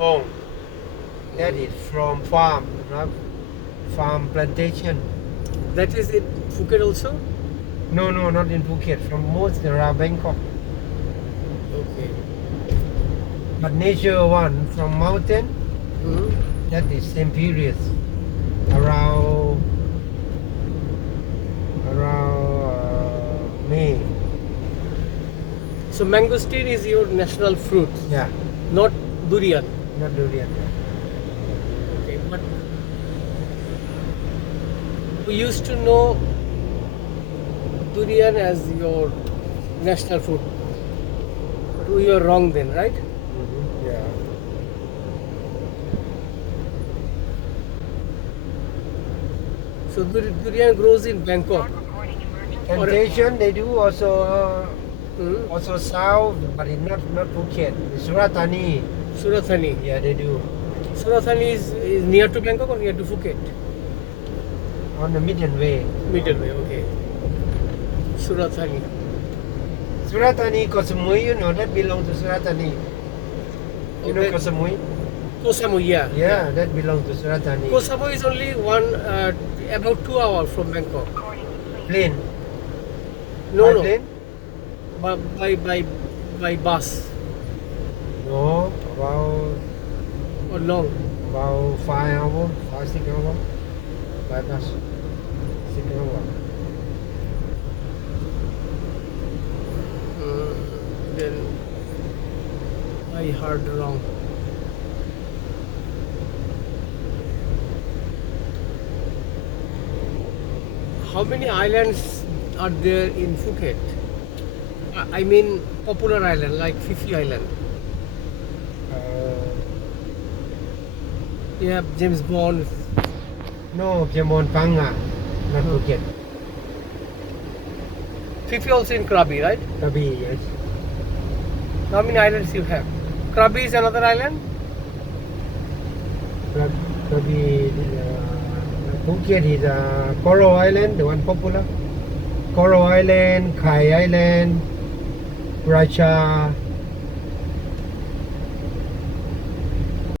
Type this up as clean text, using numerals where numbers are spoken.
Oh, that is from farm, not farm plantation. That is in Phuket also? No, no, not in Phuket. From most around Bangkok. Okay. But nature one from mountain, Hmm. that is same period. Around May. So mangosteen is your national fruit, Yeah, not durian. not durian. Okay, but we used to know durian as your national fruit. But we were wrong then, right? Yeah. So durian grows in Bangkok. Plantation they do also Hmm? also south, but it's not Phuket. It's Suratani. Surathani. Yeah, they do Surathani is near to Bangkok or near to Phuket? on the middle way. Middle way, okay. Surathani. Suratani, Koh Samui, you know that belong to Suratani. You know Okay. Koh Samui? Koh Samui, yeah. Yeah, that belong to Suratani. Koh Samui is only about 2 hours from Bangkok. Plane. No, By no, plane? by bus No, or long. about 5 hours, 6 hours by bus. 6 hours. Then I heard wrong. How many islands are there in Phuket? I mean popular island like Fifi Island. Uh, You have James Bond. no, Jamon Panga, not Hmm. Phuket. Fifi also in Krabi, right? Krabi, yes. How many islands you have? Krabi is another island? Krabi, Phuket is Coral Island, the one popular. Coral Island, Kai Island, Racha,